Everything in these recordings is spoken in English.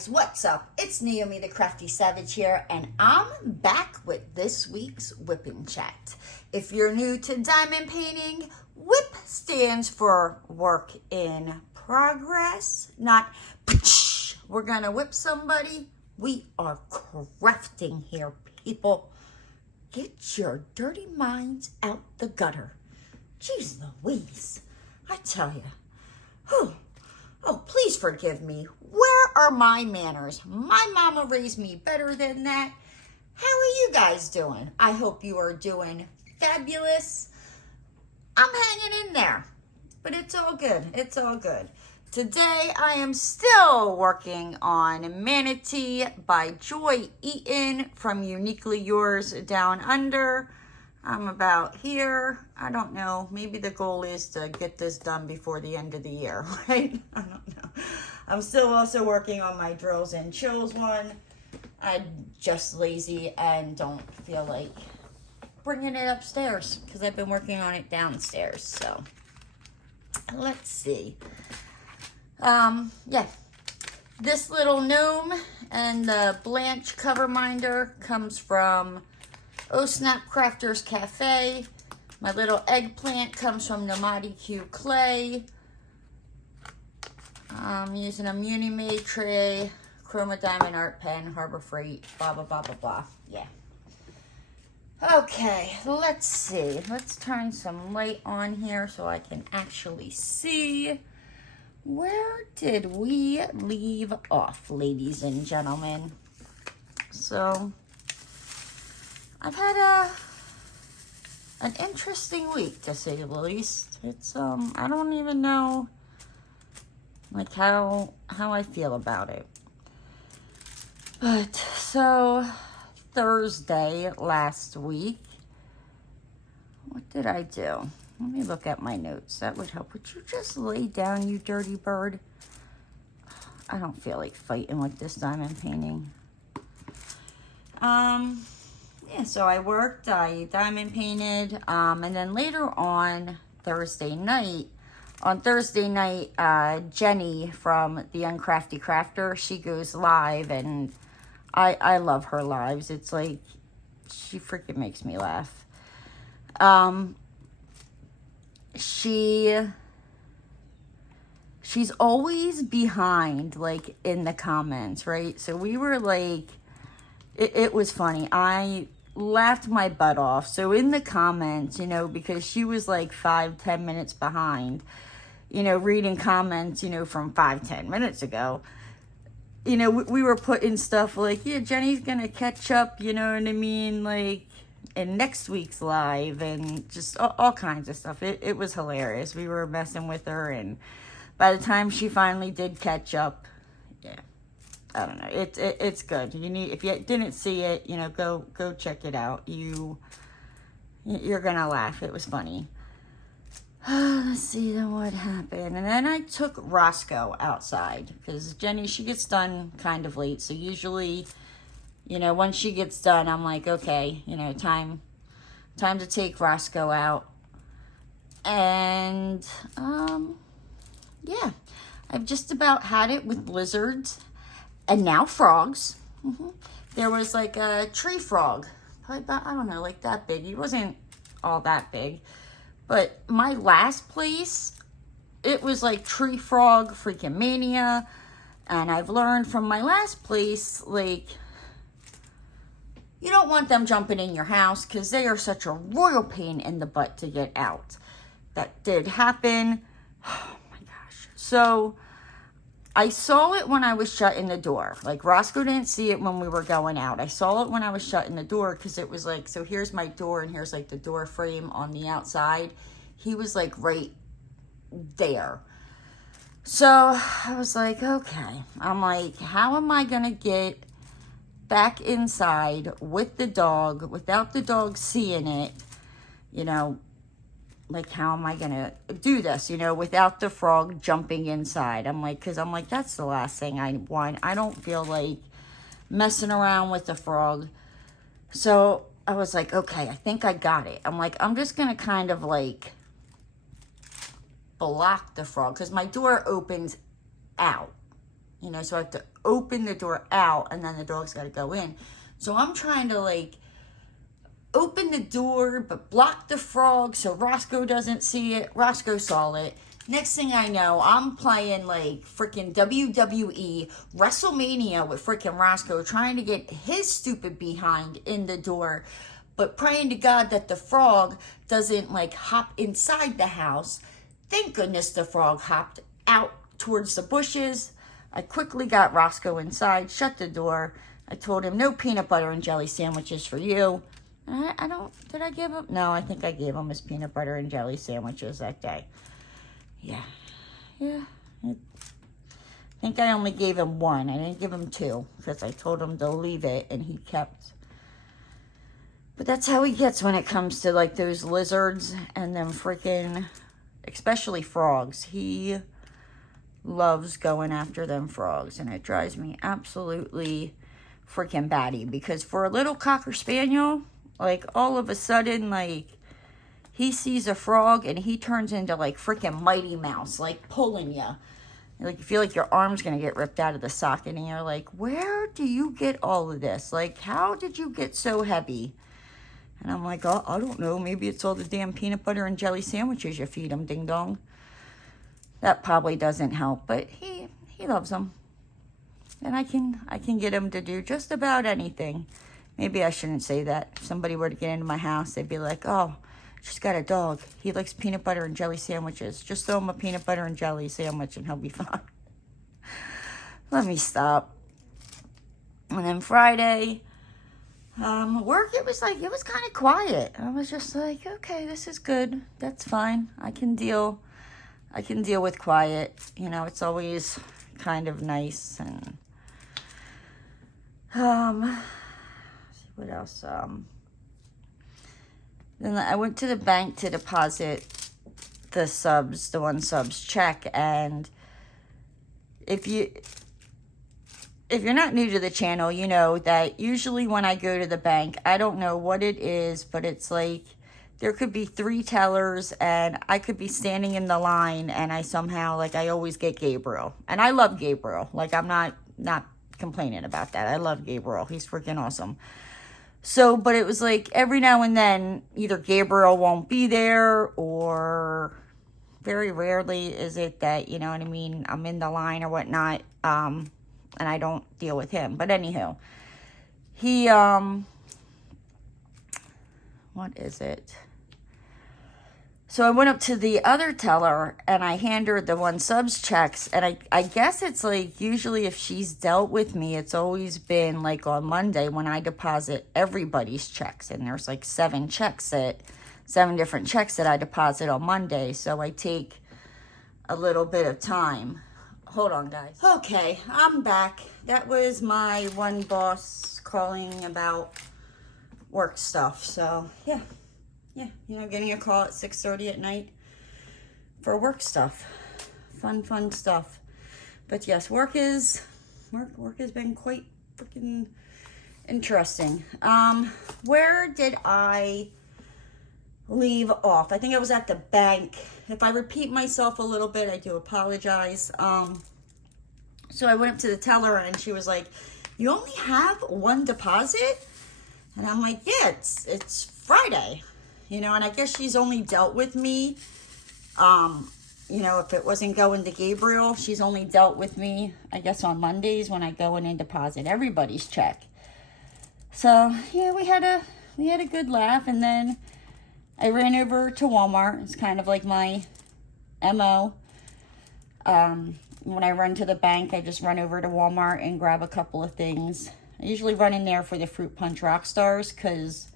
guys, what's up? It's Naomi the Crafty Savage here, and I'm back with this week's Wip Chat. If you're new to diamond painting, WIP stands for work in progress, not we're gonna whip somebody. We are crafting here, people. Get your dirty minds out the gutter. Jeez Louise, I tell you. Whew. Oh, please forgive me. Where are my manners? My mama raised me better than that. How are you guys doing? I hope you are doing fabulous. I'm hanging in there, but it's all good. It's all good. Today, I am still working on Manatee by Joy Eaton from Uniquely Yours Down Under. I'm about here. I don't know. Maybe the goal is to get this done before the end of the year, right? I don't know. I'm still also working on my Drills and Chills one. I'm just lazy and don't feel like bringing it upstairs because I've been working on it downstairs. So, let's see. Yeah. This little gnome and the Blanche Coverminder comes from Oh Snap Crafters Cafe. My little eggplant comes from Nomadi Q Clay. I'm using a Munimade tray, Chroma Diamond Art Pen, Harbor Freight, blah, blah, blah, blah, blah. Yeah. Okay, let's see. Let's turn some light on here so I can actually see. Where did we leave off, ladies and gentlemen? So, I've had an interesting week, to say the least. It's, I don't even know, like, how I feel about it. But, so, Thursday last week, what did I do? Let me look at my notes. That would help. Would you just lay down, you dirty bird? I don't feel like fighting with this diamond painting. Yeah, so I worked, I diamond painted, and then later on Thursday night, Jenny from The Uncrafty Crafter, she goes live, and I love her lives. It's like, she freaking makes me laugh. She's always behind, like, in the comments, right? So we were like, it was funny. I laughed my butt off. So in the comments, you know, because she was like 5-10 minutes behind, you know, reading comments, you know, from 5-10 minutes ago, you know, we were putting stuff like, yeah, Jenny's gonna catch up, you know what I mean, like, in next week's live, and just all kinds of stuff. It was hilarious. We were messing with her, and by the time she finally did catch up, yeah, I don't know. It's good. You need, if you didn't see it, you know, go check it out. You're gonna laugh. It was funny. Let's see then what happened. And then I took Roscoe outside because Jenny, she gets done kind of late. So usually, you know, once she gets done, I'm like, okay, you know, time to take Roscoe out. And yeah, I've just about had it with lizards and now frogs. There was like a tree frog, probably about, I don't know, like that big. He wasn't all that big. But my last place, it was like tree frog freaking mania. And I've learned from my last place, like, you don't want them jumping in your house because they are such a royal pain in the butt to get out. That did happen. Oh my gosh. So I saw it when I was shutting the door. Like, Roscoe didn't see it when we were going out. I saw it when I was shutting the door because it was like, so here's my door and here's like the door frame on the outside. He was like right there. So I was like, okay. I'm like, how am I going to get back inside with the dog without the dog seeing it? You know, like, how am I going to do this, you know, without the frog jumping inside? I'm like, because I'm like, that's the last thing I want. I don't feel like messing around with the frog. So I was like, okay, I think I got it. I'm like, I'm just going to kind of like block the frog because my door opens out, you know, so I have to open the door out, and then the dog's got to go in. So I'm trying to like open the door but block the frog so Roscoe doesn't see it. Roscoe saw it. Next thing I know, I'm playing like freaking WWE WrestleMania with freaking Roscoe, trying to get his stupid behind in the door, but praying to God that the frog doesn't like hop inside the house. Thank goodness the frog hopped out towards the bushes. I quickly got Roscoe inside, shut the door. I told him no peanut butter and jelly sandwiches for you. Did I give him? No, I think I gave him his peanut butter and jelly sandwiches that day. Yeah. I think I only gave him one. I didn't give him two because I told him to leave it and he kept. But that's how he gets when it comes to like those lizards and them freaking, especially frogs. He loves going after them frogs, and it drives me absolutely freaking batty because for a little Cocker Spaniel, like all of a sudden, like he sees a frog and he turns into like freaking Mighty Mouse, like pulling you. Like you feel like your arm's gonna get ripped out of the socket, and you're like, where do you get all of this? Like, how did you get so heavy? And I'm like, oh, I don't know. Maybe it's all the damn peanut butter and jelly sandwiches you feed him, ding dong. That probably doesn't help, but he loves them. And I can get him to do just about anything. Maybe I shouldn't say that. If somebody were to get into my house, they'd be like, oh, she's got a dog. He likes peanut butter and jelly sandwiches. Just throw him a peanut butter and jelly sandwich and he'll be fine. Let me stop. And then Friday, work, it was kind of quiet. I was just like, okay, this is good. That's fine. I can deal with quiet. You know, it's always kind of nice. And what else? Then I went to the bank to deposit the one subs check, and if you're not new to the channel, you know that usually when I go to the bank, I don't know what it is, but it's like there could be 3 tellers and I could be standing in the line, and I somehow, like, I always get Gabriel. And I love Gabriel. Like, I'm not complaining about that. I love Gabriel. He's freaking awesome. So, but it was like every now and then either Gabriel won't be there, or very rarely is it that, you know what I mean, I'm in the line or whatnot, and I don't deal with him. But anywho, he, what is it? So I went up to the other teller and I hand her the one subs checks, and I guess it's like usually if she's dealt with me, it's always been like on Monday when I deposit everybody's checks, and there's like 7 different checks that I deposit on Monday. So I take a little bit of time. Hold on, guys. Okay, I'm back. That was my one boss calling about work stuff. So yeah, you know, getting a call at 6:30 at night for work stuff. Fun stuff. But yes, work has been quite freaking interesting. Where did I leave off? I think I was at the bank. If I repeat myself a little bit, I do apologize. So I went up to the teller and she was like, "You only have one deposit?" And I'm like, "Yeah, it's Friday." You know, and I guess she's only dealt with me, you know, if it wasn't going to Gabriel, she's only dealt with me, I guess, on Mondays when I go in and deposit everybody's check. So, yeah, we had a good laugh, and then I ran over to Walmart. It's kind of like my MO. When I run to the bank, I just run over to Walmart and grab a couple of things. I usually run in there for the Fruit Punch Rockstars because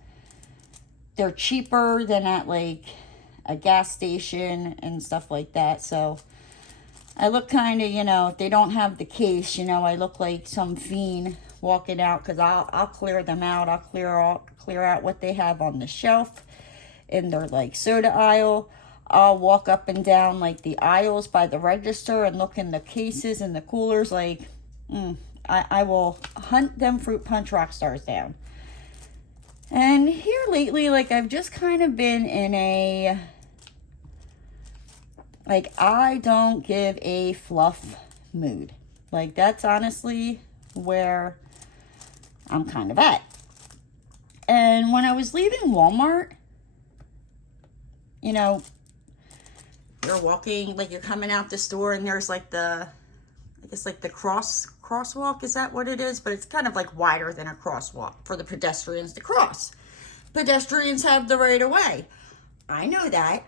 they're cheaper than at like a gas station and stuff like that. So I look kind of, you know, if they don't have the case, you know, I look like some fiend walking out, because I'll clear them out. I'll clear out what they have on the shelf in their like soda aisle. I'll walk up and down like the aisles by the register and look in the cases and the coolers. Like, I will hunt them Fruit Punch Rockstars down. And here lately, like, I've just kind of been in a, like, I don't give a fluff mood. Like, that's honestly where I'm kind of at. And when I was leaving Walmart, you know, you're walking, like you're coming out the store and there's like the, I guess like the crosswalk, is that what it is? But it's kind of like wider than a crosswalk for the pedestrians to cross. Pedestrians have the right of way. I know that.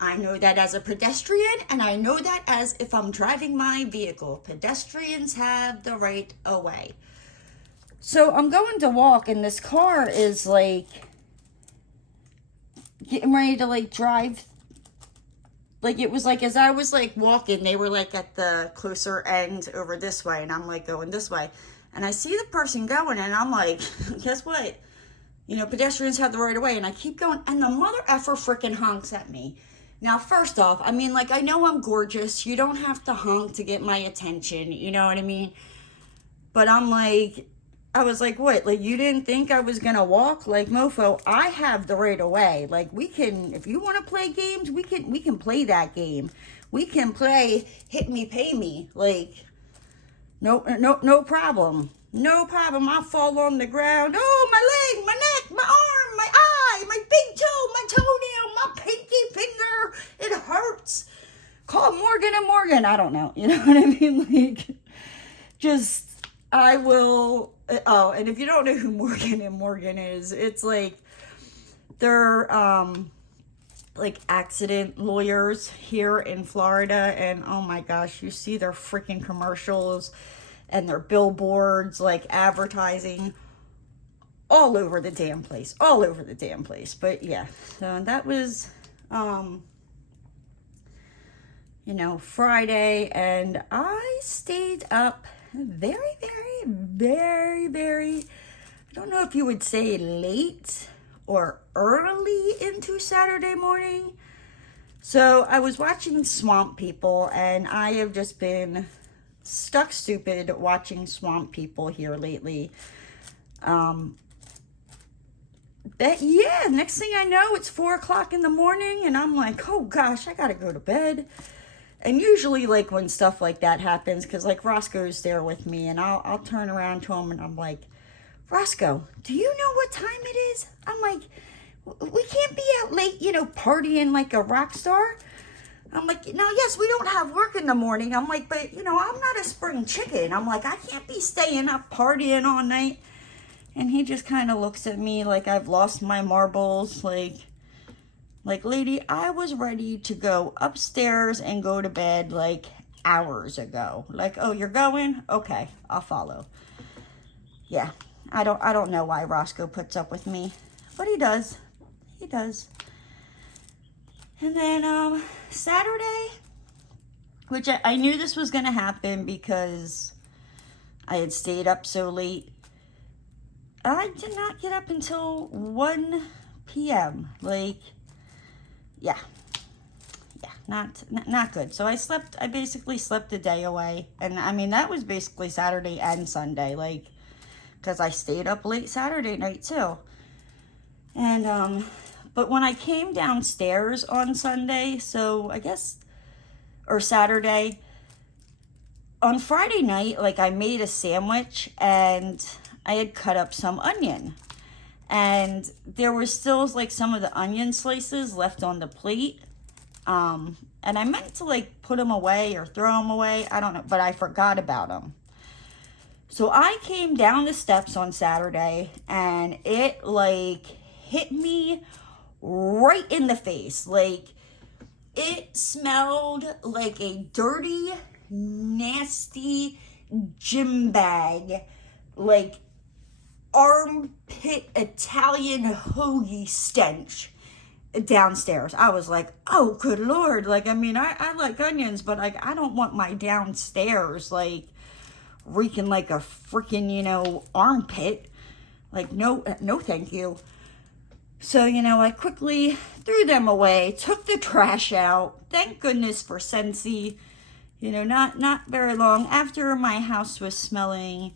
I know that as a pedestrian, and I know that as if I'm driving my vehicle. Pedestrians have the right of way. So I'm going to walk, and this car is like getting ready to like drive. Like, it was like as I was like walking, they were like at the closer end over this way, and I'm like going this way. And I see the person going, and I'm like, guess what? You know, pedestrians have the right of way. And I keep going, and the mother effer freaking honks at me. Now, first off, I mean, like, I know I'm gorgeous. You don't have to honk to get my attention. You know what I mean? But I'm like, I was like, what? Like, you didn't think I was going to walk? Like, mofo, I have the right of way. Like, we can, if you want to play games, we can play that game. We can play hit me, pay me. Like, no problem. No problem. I'll fall on the ground. Oh, my leg, my neck, my arm, my eye, my big toe, my toenail, my pinky finger. It hurts. Call Morgan and Morgan. I don't know. You know what I mean? Like, just, I will. Oh, and if you don't know who Morgan and Morgan is, it's like, they're, like accident lawyers here in Florida. And oh my gosh, you see their freaking commercials and their billboards, like advertising all over the damn place, all over the damn place. But yeah, so that was, you know, Friday, and I stayed up very, I don't know if you would say late or early into Saturday morning. So I was watching Swamp People, and I have just been stuck stupid watching Swamp People here lately. But yeah, next thing I know, it's 4 o'clock in the morning, and I'm like, oh gosh, I gotta go to bed. And usually, like, when stuff like that happens, because like Roscoe's there with me, and I'll turn around to him and I'm like, Roscoe, do you know what time it is? I'm like, we can't be out late, you know, partying like a rock star. I'm like, now, yes, we don't have work in the morning. I'm like, but, you know, I'm not a spring chicken. I'm like, I can't be staying up partying all night. And he just kind of looks at me like I've lost my marbles. Like, lady, I was ready to go upstairs and go to bed like hours ago. Like, oh, you're going? Okay, I'll follow. Yeah, I don't know why Roscoe puts up with me, but he does. He does. And then Saturday, which I knew this was going to happen because I had stayed up so late. I did not get up until 1 p.m. Like, yeah, not good. So I basically slept a day away. And I mean, that was basically Saturday and Sunday, like, because I stayed up late Saturday night too. And, but when I came downstairs on Sunday, so I guess, or Saturday, on Friday night, like, I made a sandwich and I had cut up some onion. And there was still, like, some of the onion slices left on the plate. And I meant to, like, put them away or throw them away. I don't know, but I forgot about them. So I came down the steps on Saturday, and it, like, hit me right in the face. Like, it smelled like a dirty, nasty gym bag, like armpit Italian hoagie stench downstairs. I was like, oh, good Lord. Like, I mean, I like onions, but like, I don't want my downstairs, like, reeking like a freaking, you know, armpit. Like, no, thank you. So, you know, I quickly threw them away, took the trash out. Thank goodness for Scentsy. You know, not very long after my house was smelling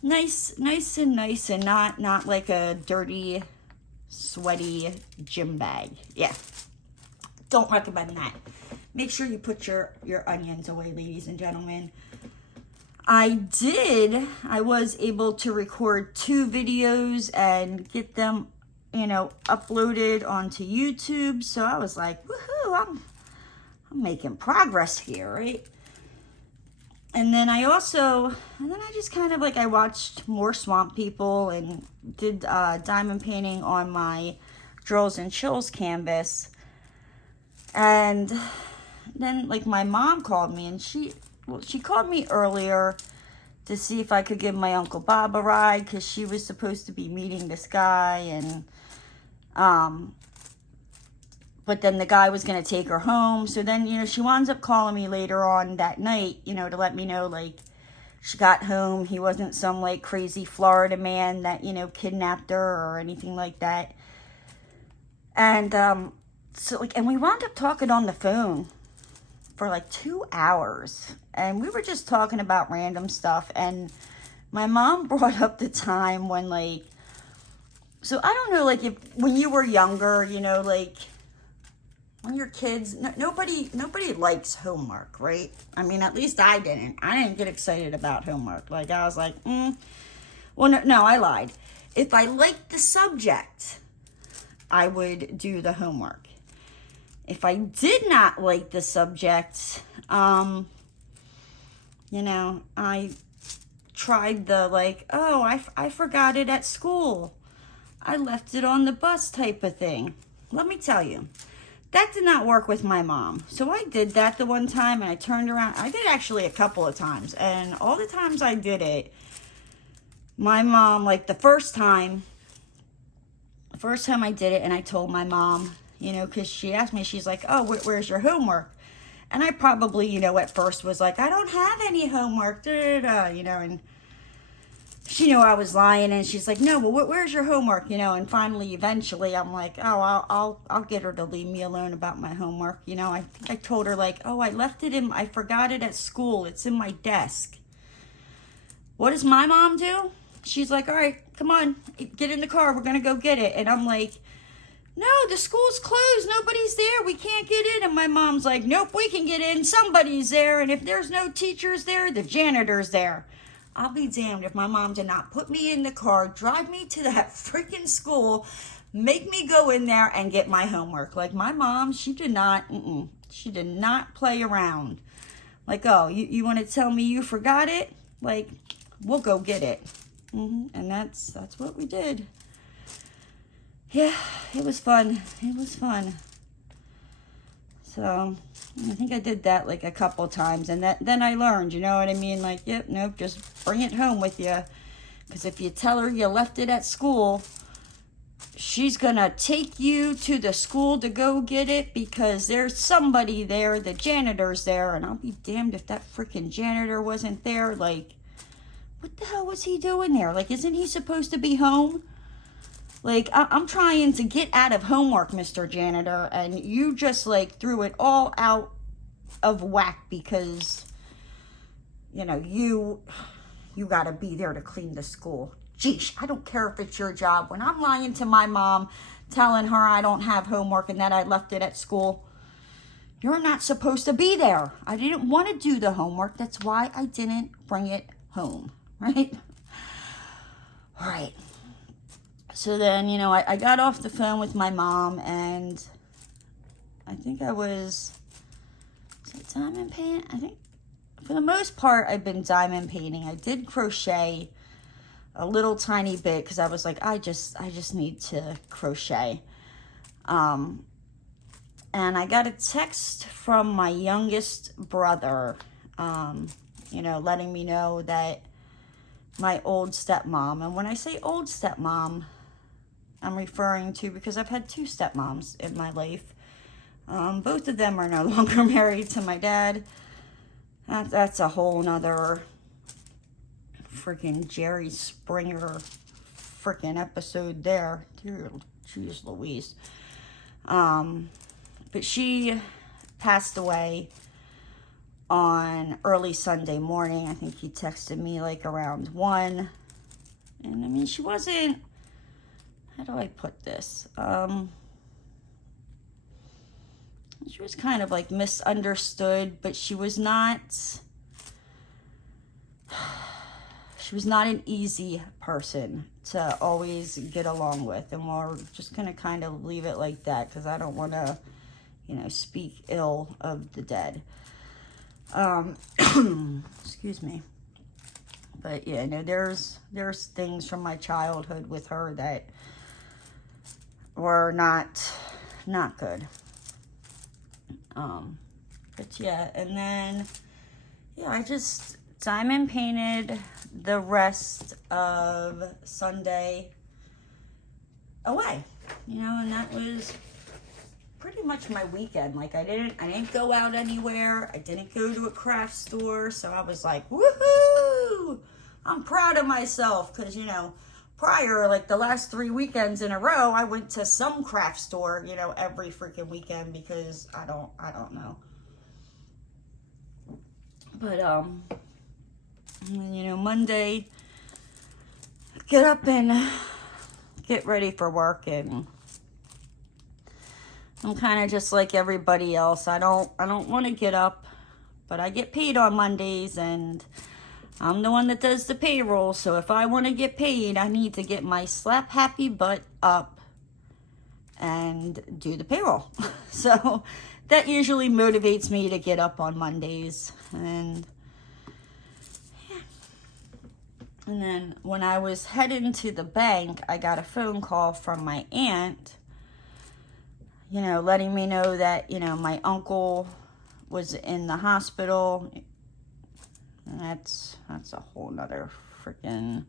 nice and not like a dirty, sweaty gym bag. Yeah. Don't recommend that. Make sure you put your onions away, ladies and gentlemen. I was able to record 2 videos and get them, you know, uploaded onto YouTube. So I was like, woohoo, I'm making progress here, right? And then I just kind of like, I watched more Swamp People and did diamond painting on my Drills and Chills canvas. And then like my mom called me, and she called me earlier to see if I could give my Uncle Bob a ride, because she was supposed to be meeting this guy, and but then the guy was going to take her home. So then, you know, she winds up calling me later on that night, you know, to let me know, like, she got home. He wasn't some, like, crazy Florida man that, you know, kidnapped her or anything like that. And, so, like, and we wound up talking on the phone for, like, 2 hours. And we were just talking about random stuff. And my mom brought up the time when, like, so I don't know, like, if when you were younger, you know, like, when you're kids, nobody likes homework, right? I mean, at least I didn't. I didn't get excited about homework. Like, I was like, well, no, I lied. If I liked the subject, I would do the homework. If I did not like the subject, you know, I tried the, like, oh, I forgot it at school. I left it on the bus type of thing. Let me tell you. That did not work with my mom. So I did that the one time, and I turned around. I did actually a couple of times. And all the times I did it, my mom, like the first time I did it, and I told my mom, you know, because she asked me, she's like, oh, where's your homework? And I probably, you know, at first was like, I don't have any homework, you know, and she knew I was lying, and she's like, no, well, where's your homework, you know? And finally, eventually, I'm like, oh, I'll get her to leave me alone about my homework, you know? I think I told her, like, oh, I forgot it at school. It's in my desk. What does my mom do? She's like, all right, come on, get in the car. We're going to go get it. And I'm like, no, the school's closed. Nobody's there. We can't get in. And my mom's like, nope, we can get in. Somebody's there. And if there's no teachers there, the janitor's there. I'll be damned if my mom did not put me in the car, drive me to that freaking school, make me go in there and get my homework. Like, my mom, she did not play around. Like, oh, you want to tell me you forgot it? Like, we'll go get it. And that's what we did. Yeah, it was fun. It was fun. So I think I did that like a couple times, and then I learned, you know what I mean? Like, yep, nope, just bring it home with you. Because if you tell her you left it at school, she's going to take you to the school to go get it, because there's somebody there, the janitor's there, and I'll be damned if that freaking janitor wasn't there. Like, what the hell was he doing there? Like, isn't he supposed to be home? Like, I'm trying to get out of homework, Mr. Janitor, and you just, like, threw it all out of whack because, you know, you got to be there to clean the school. Geesh, I don't care if it's your job. When I'm lying to my mom, telling her I don't have homework and that I left it at school, you're not supposed to be there. I didn't want to do the homework. That's why I didn't bring it home, right? All right. So then, you know, I got off the phone with my mom, and I think is it diamond paint? I think for the most part, I've been diamond painting. I did crochet a little tiny bit because I was like, I just need to crochet. And I got a text from my youngest brother, you know, letting me know that my old stepmom, and when I say old stepmom, I'm referring to, because I've had 2 stepmoms in my life. Both of them are no longer married to my dad. That's a whole nother freaking Jerry Springer freaking episode there. Dear, jeez Louise. But she passed away on early Sunday morning. I think he texted me like around 1. And I mean, she wasn't, how do I put this? She was kind of like misunderstood, but she was not, not an easy person to always get along with, and we're just gonna kind of leave it like that because I don't want to, you know, speak ill of the dead. Excuse me. But yeah, no, there's things from my childhood with her that were not good. But yeah, and then yeah, I just diamond painted the rest of Sunday away, you know, and that was pretty much my weekend. Like I didn't go out anywhere. I didn't go to a craft store. So I was like, woohoo! I'm proud of myself because, you know, prior, like the last 3 weekends in a row, I went to some craft store, you know, every freaking weekend because I don't know. But, you know, Monday, get up and get ready for work, and I'm kind of just like everybody else. I don't want to get up, but I get paid on Mondays, and I'm the one that does the payroll. So if I want to get paid, I need to get my slap happy butt up and do the payroll. So that usually motivates me to get up on Mondays. And yeah. And then when I was heading to the bank, I got a phone call from my aunt, you know, letting me know that, you know, my uncle was in the hospital. And that's a whole nother freaking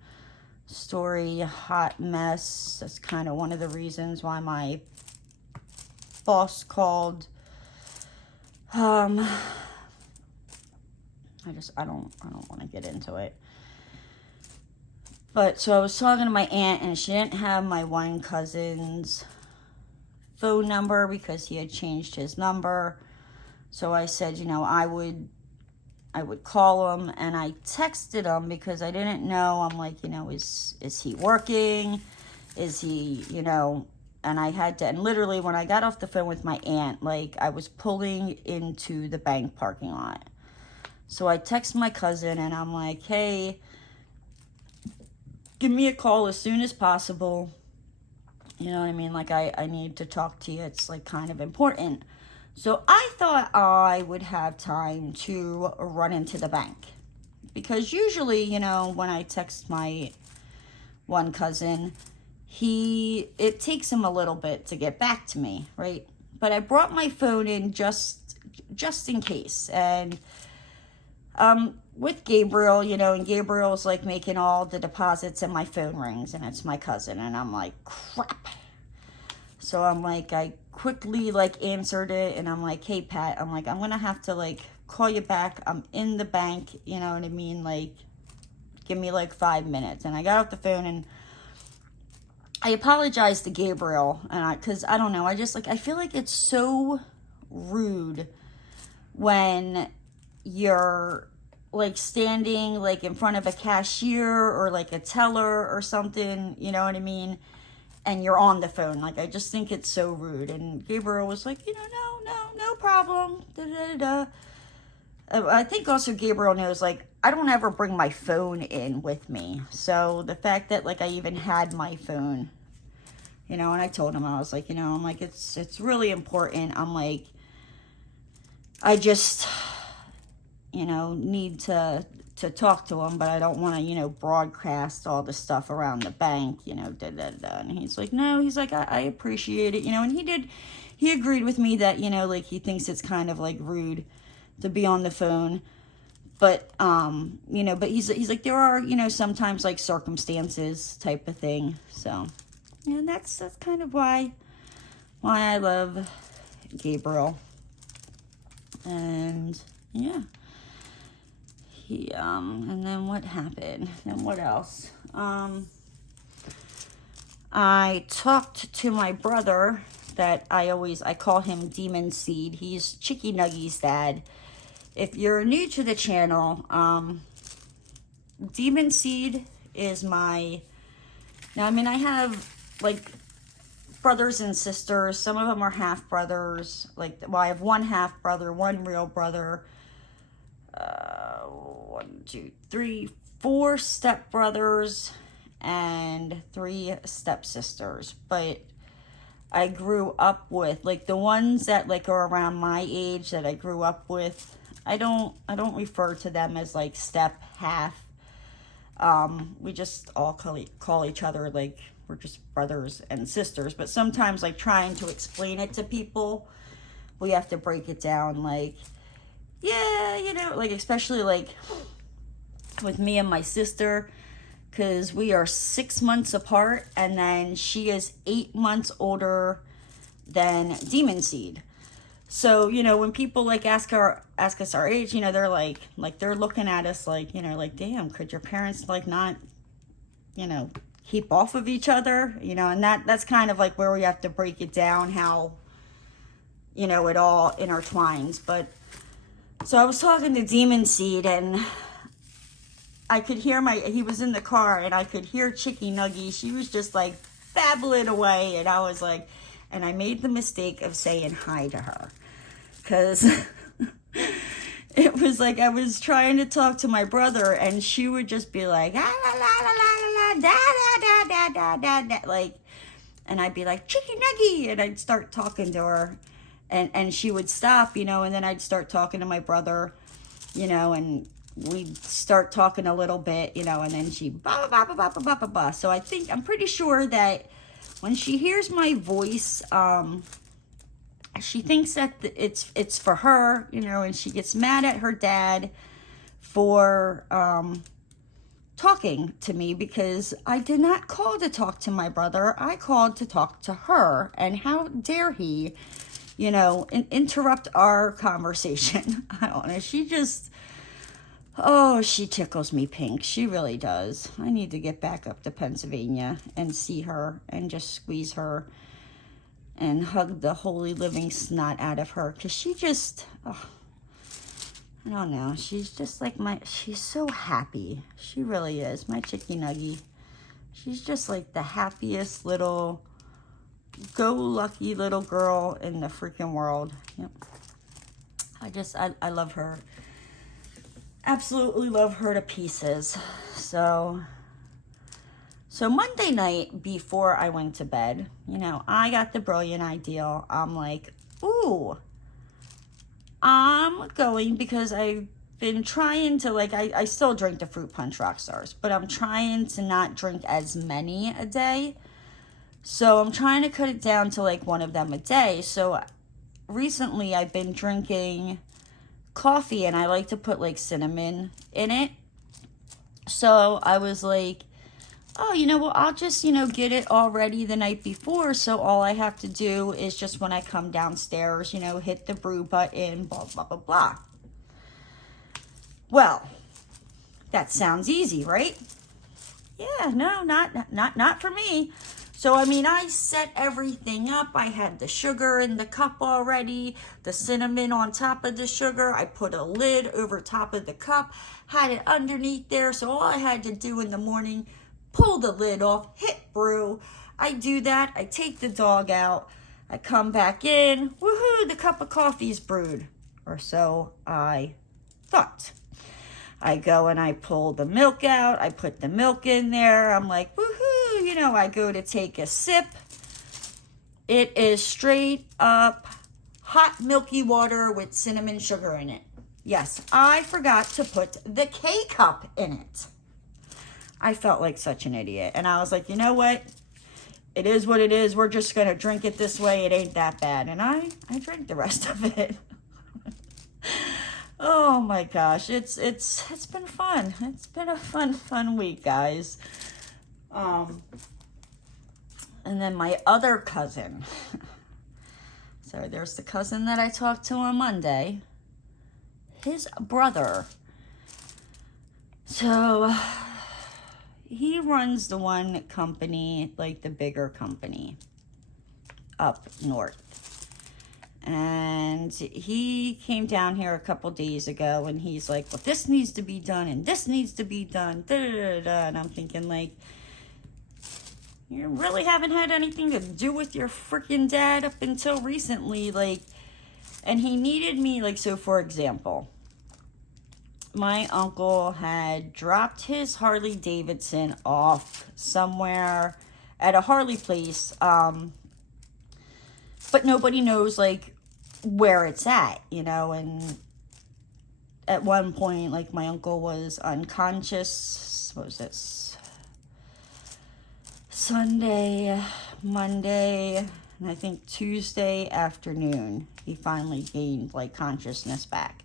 story, hot mess. That's kind of one of the reasons why my boss called. I don't want to get into it. But so I was talking to my aunt, and she didn't have my one cousin's phone number because he had changed his number. So I said, you know, I would call him, and I texted him because I didn't know. I'm like, you know, is he working? Is he, you know, and I had to, and literally when I got off the phone with my aunt, like I was pulling into the bank parking lot. So I text my cousin, and I'm like, hey, give me a call as soon as possible. You know what I mean? Like I need to talk to you. It's like kind of important. So I thought I would have time to run into the bank, because usually, you know, when I text my one cousin, it takes him a little bit to get back to me, right? But I brought my phone in just in case. And with Gabriel, you know, and Gabriel's like making all the deposits, and my phone rings, and it's my cousin, and I'm like, crap. So I'm like, I quickly like answered it, and I'm like, hey Pat, I'm like, I'm gonna have to like call you back. I'm in the bank, you know what I mean? Like, give me like 5 minutes. And I got off the phone, and I apologized to Gabriel, and because I don't know, I just like, I feel like it's so rude when you're like standing like in front of a cashier or like a teller or something, you know what I mean? And you're on the phone. Like, I just think it's so rude. And Gabriel was like, you know, no problem. Da, da, da, da. I think also Gabriel knows, like, I don't ever bring my phone in with me. So the fact that, like, I even had my phone, you know, and I told him, I was like, you know, I'm like, it's really important. I'm like, I just, you know, need to talk to him, but I don't want to, you know, broadcast all the stuff around the bank, you know, da, da, da. And he's like, no, he's like, I appreciate it, you know, and he agreed with me that, you know, like, he thinks it's kind of like rude to be on the phone, but, you know, but he's like, there are, you know, sometimes like circumstances type of thing. So, yeah, and that's kind of why I love Gabriel. And yeah. And then what happened? And what else? I talked to my brother that I call him Demon Seed. He's Chicky Nuggy's dad. If you're new to the channel, Demon Seed is now, I mean, I have like brothers and sisters. Some of them are half brothers. Like, well, I have one half brother, one real brother. one, two, three, four stepbrothers and three stepsisters. But I grew up with, like, the ones that, like, are around my age that I grew up with, I don't refer to them as, like, step, half. We just all call each other, like, we're just brothers and sisters. But sometimes, like, trying to explain it to people, we have to break it down, like, yeah, you know, like, especially, like, with me and my sister, because we are 6 months apart, and then she is 8 months older than Demon Seed. So, you know, when people, like, ask us our age, you know, they're like they're looking at us like, you know, like, damn, could your parents, like, not, you know, keep off of each other, you know? And that's kind of like where we have to break it down, how, you know, it all intertwines. But so I was talking to Demon Seed, and I could hear he was in the car, and I could hear Chicky Nuggy. She was just, like, babbling away, and I was like, and I made the mistake of saying hi to her, because it was like I was trying to talk to my brother, and she would just be like, ah, la, la, la, la, la, da, da, da, da, da, da, like, and I'd be like, Chicky Nuggy, and I'd start talking to her, and she would stop, you know, and then I'd start talking to my brother, you know, and we'd start talking a little bit, you know, and then she ba ba ba ba ba ba ba ba. So I'm pretty sure that when she hears my voice, she thinks that it's for her, you know, and she gets mad at her dad for talking to me, because I did not call to talk to my brother. I called to talk to her, and how dare he, you know, interrupt our conversation. I don't know. She just, oh, she tickles me pink. She really does. I need to get back up to Pennsylvania and see her and just squeeze her and hug the holy living snot out of her, because she just, oh, I don't know. She's just like she's so happy. She really is. My Chicky Nuggy. She's just like the happiest little go-lucky little girl in the freaking world. Yep. I love her. Absolutely love her to pieces. So Monday night, before I went to bed, you know, I got the brilliant idea. I'm like, ooh, I'm going, because I've been trying to, like, I still drink the Fruit Punch Rockstars, but I'm trying to not drink as many a day. So I'm trying to cut it down to, like, one of them a day. So recently I've been drinking coffee, and I like to put, like, cinnamon in it. So I was like, oh, you know, well, I'll just, you know, get it all ready the night before, so all I have to do is just when I come downstairs, you know, hit the brew button, blah, blah, blah, blah. Well, that sounds easy, right? Yeah, no, not for me. So, I mean, I set everything up. I had the sugar in the cup already, the cinnamon on top of the sugar. I put a lid over top of the cup, had it underneath there. So all I had to do in the morning, pull the lid off, hit brew. I do that. I take the dog out. I come back in. Woohoo, the cup of coffee's brewed. Or so I thought. I go and I pull the milk out. I put the milk in there. I'm like, woohoo, you know, I go to take a sip. It is straight up hot milky water with cinnamon sugar in it. Yes, I forgot to put the K-cup in it. I felt like such an idiot. And I was like, you know what? It is what it is. We're just going to drink it this way. It ain't that bad. And I drank the rest of it. Oh my gosh. It's been fun. It's been a fun week, guys. And then my other cousin. So there's the cousin that I talked to on Monday. His brother. So he runs the one company, like the bigger company up north. And he came down here a couple days ago, and he's like, well, this needs to be done, and this needs to be done, da, da, da, da. And I'm thinking, like, you really haven't had anything to do with your freaking dad up until recently, like, and he needed me, like, so for example, my uncle had dropped his Harley Davidson off somewhere at a Harley place, but nobody knows, like, where it's at, you know. And at one point, like, my uncle was unconscious. What was this? Sunday, Monday, and I think Tuesday afternoon, he finally gained, like, consciousness back.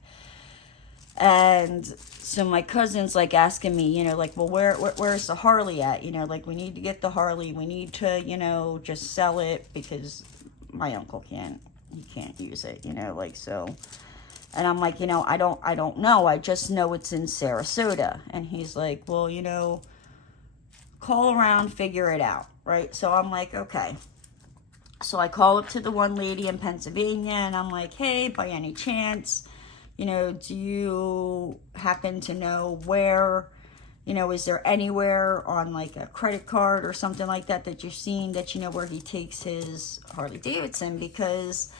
And so my cousin's, like, asking me, you know, like, well, where's the Harley at? You know, like, we need to get the Harley. We need to, you know, just sell it because my uncle can't use it, you know, like, so. And I'm like, you know, I don't know. I just know it's in Sarasota. And he's like, well, you know, call around, figure it out, right? So I'm like, okay. So I call up to the one lady in Pennsylvania, and I'm like, hey, by any chance, you know, do you happen to know where, you know, is there anywhere on, like, a credit card or something like that that you've seen that you know where he takes his Harley Davidson? Because,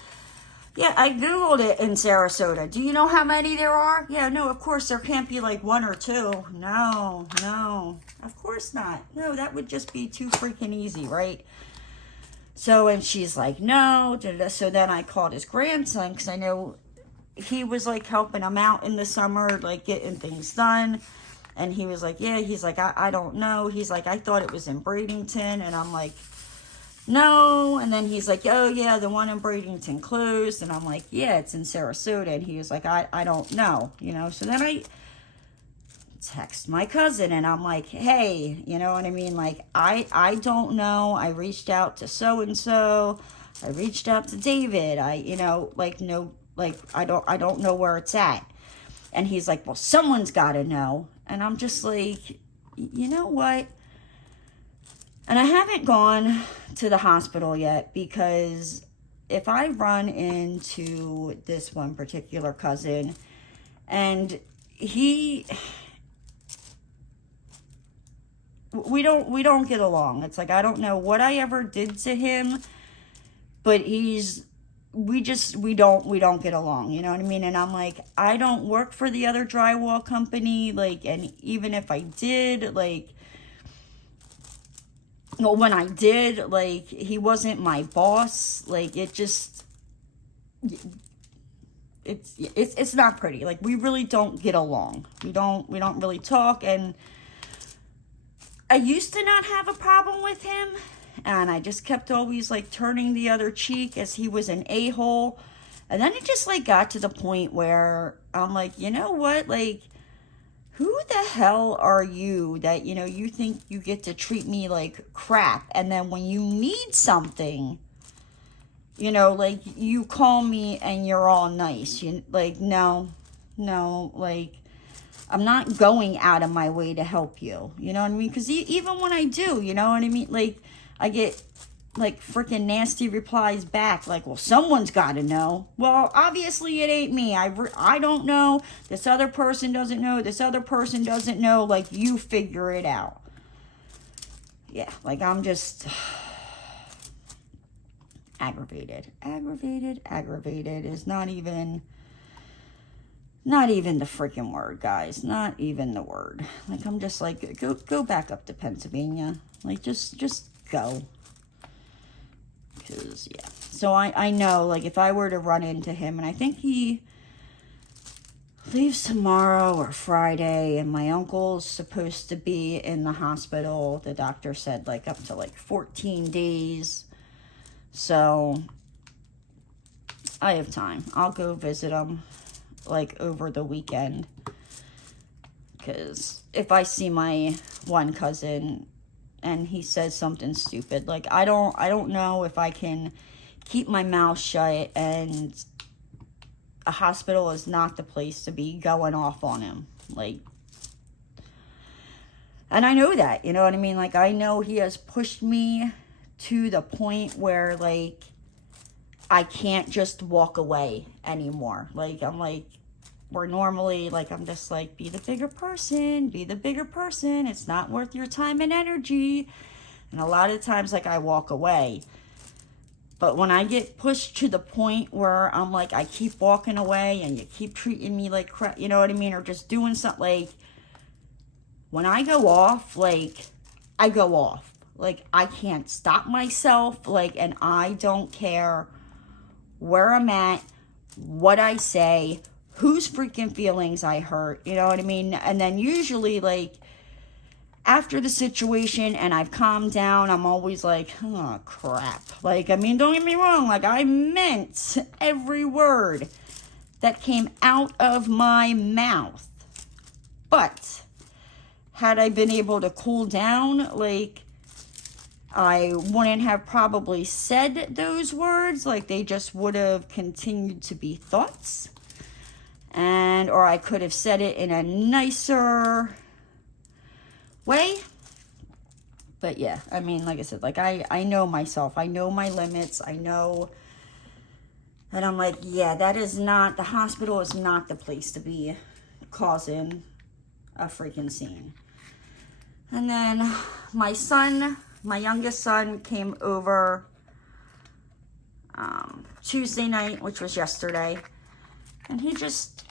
yeah, I Googled it in Sarasota. Do you know how many there are? Yeah, no, of course, there can't be, like, one or two. No, of course not. No, that would just be too freaking easy, right? So, and she's like, no. So then I called his grandson, because I know he was, like, helping him out in the summer, like, getting things done. And he was like, yeah, he's like, I don't know. He's like, I thought it was in Bradenton. And I'm like, no. And then he's like, oh, yeah, the one in Bradenton closed. And I'm like, yeah, it's in Sarasota. And he was like, I don't know, you know. So then I text my cousin, and I'm like, hey, you know what I mean? Like, I don't know. I reached out to so-and-so. I reached out to David. You know, like, no, like, I don't know where it's at. And he's like, well, someone's got to know. And I'm just like, you know what? And I haven't gone to the hospital yet, because if I run into this one particular cousin, and we don't get along. It's like, I don't know what I ever did to him, but we don't get along, you know what I mean? And I'm like, I don't work for the other drywall company, like, and even if I did, like, well, when I did, like, he wasn't my boss. Like, it's not pretty. Like, we really don't get along. We don't really talk. And I used to not have a problem with him, and I just kept always, like, turning the other cheek as he was an a-hole. And then it just, like, got to the point where I'm like, you know what? Like, who the hell are you that, you know, you think you get to treat me like crap? And then when you need something, you know, like, you call me and you're all nice. You, like, no, like, I'm not going out of my way to help you. You know what I mean? Because even when I do, you know what I mean? Like, I get, like, freaking nasty replies back. Like, well, someone's got to know. Well, obviously it ain't me. I don't know. This other person doesn't know. This other person doesn't know. Like, you figure it out. Yeah, like, I'm just aggravated. Aggravated is not even the freaking word, guys. Not even the word. Like, I'm just like, go back up to Pennsylvania. Like, just go. Because, yeah. So I know, like, if I were to run into him, and I think he leaves tomorrow or Friday, and my uncle's supposed to be in the hospital. The doctor said, like, up to, like, 14 days. So I have time. I'll go visit him, like, over the weekend. Because if I see my one cousin and he says something stupid, like, I don't know if I can keep my mouth shut, and a hospital is not the place to be going off on him. Like, and I know that, you know what I mean? Like, I know he has pushed me to the point where, like, I can't just walk away anymore. Like, I'm like, where normally, like, I'm just like, be the bigger person. It's not worth your time and energy. And a lot of times, like, I walk away. But when I get pushed to the point where I'm like, I keep walking away and you keep treating me like crap, you know what I mean? Or just doing something, like, when I go off, like, I go off. Like, I can't stop myself, like, and I don't care where I'm at, what I say, whose freaking feelings I hurt, you know what I mean? And then usually, like, after the situation and I've calmed down, I'm always like, oh, crap. Like, I mean, don't get me wrong. Like, I meant every word that came out of my mouth. But had I been able to cool down, like, I wouldn't have probably said those words. Like, they just would have continued to be thoughts. Or I could have said it in a nicer way. But yeah, I mean, like I said, like, I know myself. I know my limits. I know. And I'm like, yeah, that is not, the hospital is not the place to be causing a freaking scene. And then my son, my youngest son, came over Tuesday night, which was yesterday. And he just,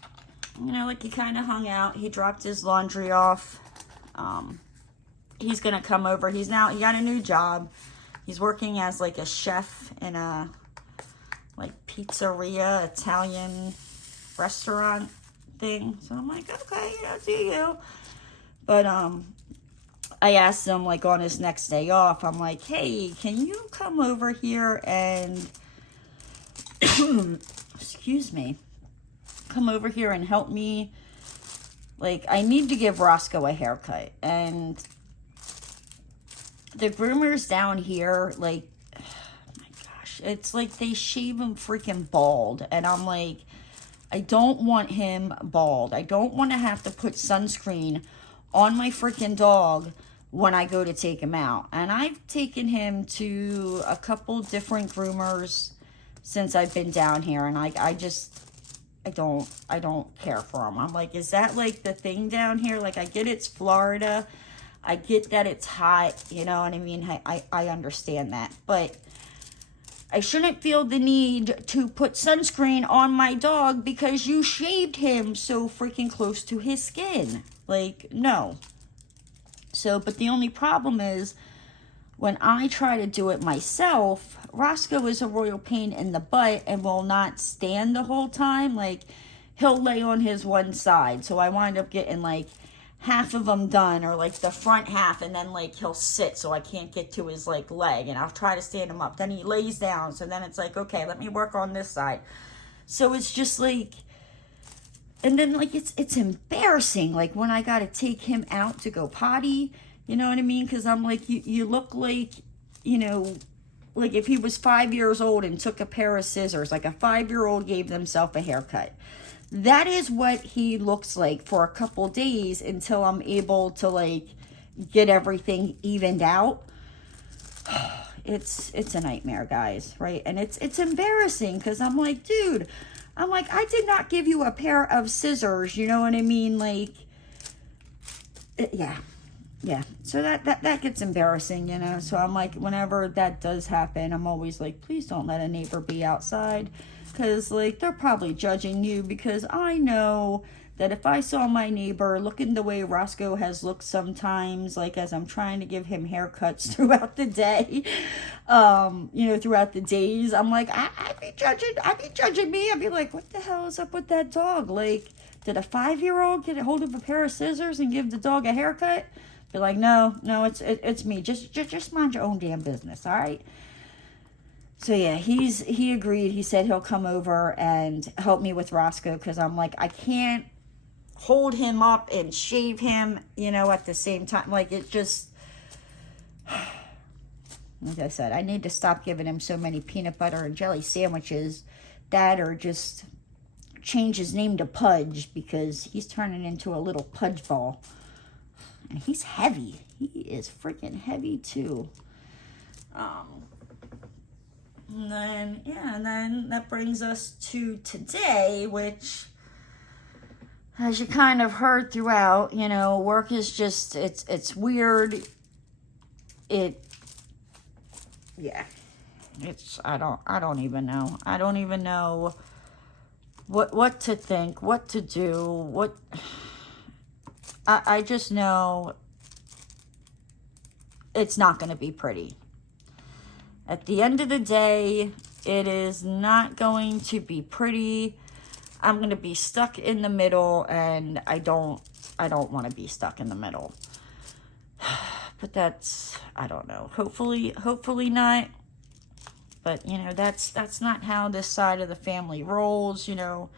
you know, like, he kind of hung out. He dropped his laundry off. He's going to come over. He got a new job. He's working as, like, a chef in a, like, pizzeria, Italian restaurant thing. So I'm like, okay, you know, do you? But, I asked him, like, on his next day off, I'm like, hey, can you come over here and, excuse me, come over here and help me? Like, I need to give Roscoe a haircut. And the groomers down here, like, oh my gosh, it's like they shave him freaking bald. And I'm like, I don't want him bald. I don't want to have to put sunscreen on my freaking dog when I go to take him out. And I've taken him to a couple different groomers since I've been down here. And I don't care for him. I'm like, is that, like, the thing down here? Like, I get it's Florida. I get that it's hot, you know what I mean? I understand that. But I shouldn't feel the need to put sunscreen on my dog because you shaved him so freaking close to his skin. Like, no. So, but the only problem is, when I try to do it myself, Roscoe is a royal pain in the butt and will not stand the whole time. Like, he'll lay on his one side. So I wind up getting, like, half of them done, or, like, the front half, and then, like, he'll sit so I can't get to his, like, leg, and I'll try to stand him up. Then he lays down, so then it's like, okay, let me work on this side. So it's just, like, and then, like, it's embarrassing, like, when I gotta take him out to go potty, you know what I mean? Because I'm like, you look like, you know, like if he was 5 years old and took a pair of scissors, like a 5-year-old gave themselves a haircut. That is what he looks like for a couple days until I'm able to, like, get everything evened out. It's a nightmare, guys, right? And it's embarrassing because I'm like, dude, I did not give you a pair of scissors, you know what I mean? Like, yeah. So that gets embarrassing, you know? So I'm like, whenever that does happen, I'm always like, please don't let a neighbor be outside. Because, like, they're probably judging you, because I know that if I saw my neighbor looking the way Roscoe has looked sometimes, like, as I'm trying to give him haircuts throughout the day, you know, throughout the days, I'm like, I'd be judging me. I'd be like, what the hell is up with that dog? Like, did a 5-year-old get a hold of a pair of scissors and give the dog a haircut? Be like, no, it's me. Just mind your own damn business, all right? So yeah, he agreed. He said he'll come over and help me with Roscoe, because I'm like, I can't hold him up and shave him, you know, at the same time. Like, it just, like I said, I need to stop giving him so many peanut butter and jelly sandwiches, that, or just change his name to Pudge, because he's turning into a little pudge ball. And he's heavy. He is freaking heavy too. And then that brings us to today, which, as you kind of heard throughout, you know, work is just, it's weird. Yeah. I don't even know. I don't even know what to think, what to do, I just know it's not going to be pretty. At the end of the day, it is not going to be pretty. I'm going to be stuck in the middle, and I don't want to be stuck in the middle. But that's, I don't know. Hopefully not. But, you know, that's not how this side of the family rolls, you know.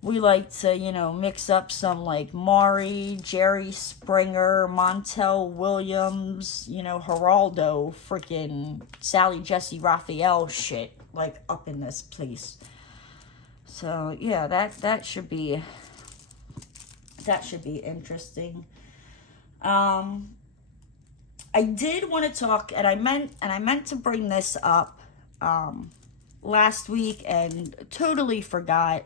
We like to, you know, mix up some, like, Maury, Jerry Springer, Montel Williams, you know, Geraldo, freaking Sally Jesse Raphael shit, like, up in this place. So, yeah, that should be interesting. I did want to talk, and I meant to bring this up last week and totally forgot.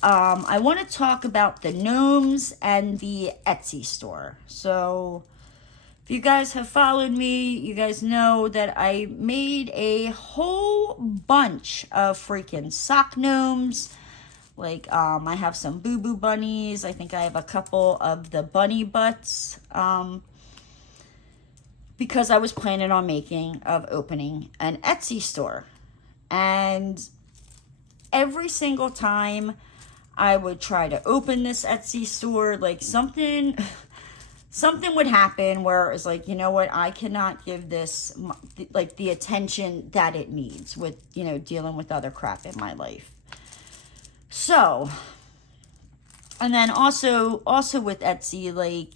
I want to talk about the gnomes and the Etsy store. So, if you guys have followed me, you guys know that I made a whole bunch of freaking sock gnomes. Like, I have some Boo Boo bunnies. I think I have a couple of the bunny butts. Because I was planning on opening an Etsy store. And every single time I would try to open this Etsy store, like something would happen where it was like, you know what, I cannot give this like the attention that it needs with, you know, dealing with other crap in my life. So, and then also with Etsy, like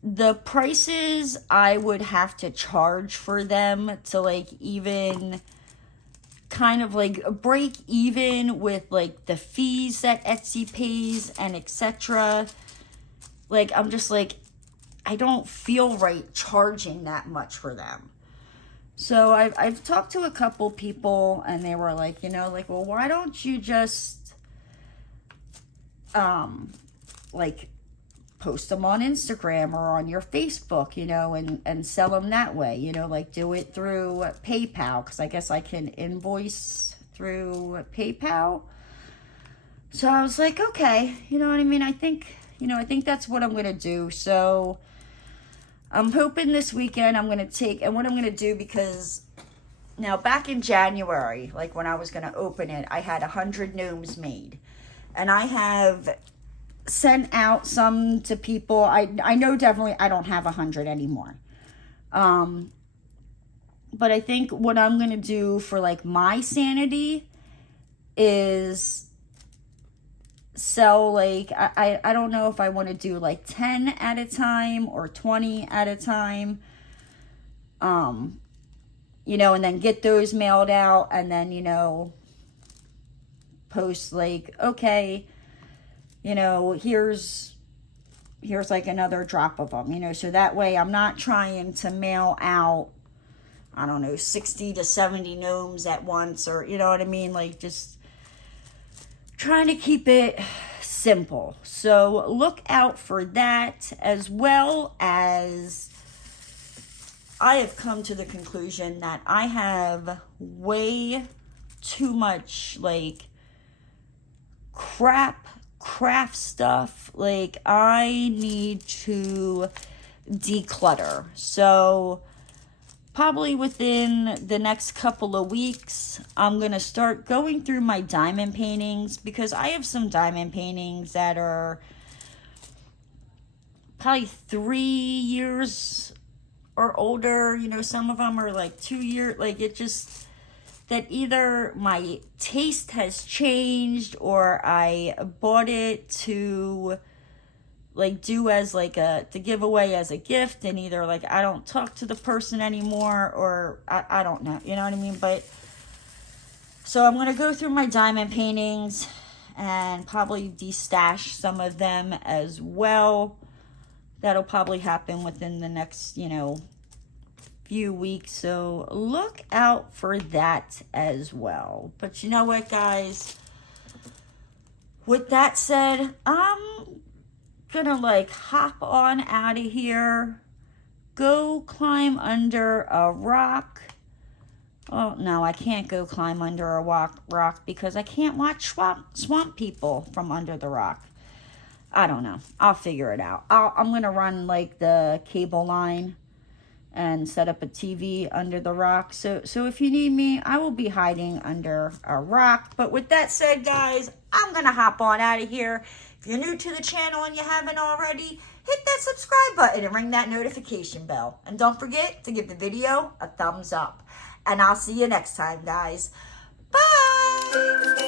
the prices I would have to charge for them to like even kind of like break even with like the fees that Etsy pays and etc. Like, I'm just like, I don't feel right charging that much for them. So I've talked to a couple people, and they were like, you know, like, well, why don't you just like post them on Instagram or on your Facebook, you know, and sell them that way, you know, like do it through PayPal, because I guess I can invoice through PayPal. So I was like, okay, you know what I mean? I think that's what I'm going to do. So I'm hoping this weekend I'm going to take, and what I'm going to do, because now back in January, like when I was going to open it, I had 100 gnomes made, and I have sent out some to people. I know definitely I don't have 100 anymore. But I think what I'm going to do for like my sanity is sell like, I don't know if I want to do like 10 at a time or 20 at a time. You know, and then get those mailed out, and then, you know, post like, okay, you know, here's like another drop of them, you know, so that way I'm not trying to mail out, I don't know, 60 to 70 gnomes at once, or, you know what I mean? Like, just trying to keep it simple. So look out for that, as well as I have come to the conclusion that I have way too much, like, craft stuff. Like, I need to declutter. So probably within the next couple of weeks, I'm going to start going through my diamond paintings, because I have some diamond paintings that are probably 3 years or older. You know, some of them are like 2 years. Like, it just, that either my taste has changed, or I bought it to like do as like to give away as a gift, and either like I don't talk to the person anymore, or I don't know, you know what I mean? But so I'm going to go through my diamond paintings and probably destash some of them as well. That'll probably happen within the next, you know, few weeks, so look out for that as well. But you know what, guys, with that said, I'm gonna like hop on out of here, go climb under a rock, Oh, no, I can't go climb under a rock because I can't watch swamp people from under the rock. I don't know. I'll figure it out. I'm going to run like the cable line and set up a TV under the rock. So if you need me, I will be hiding under a rock. But with that said, guys, I'm going to hop on out of here. If you're new to the channel and you haven't already, hit that subscribe button and ring that notification bell. And don't forget to give the video a thumbs up. And I'll see you next time, guys. Bye!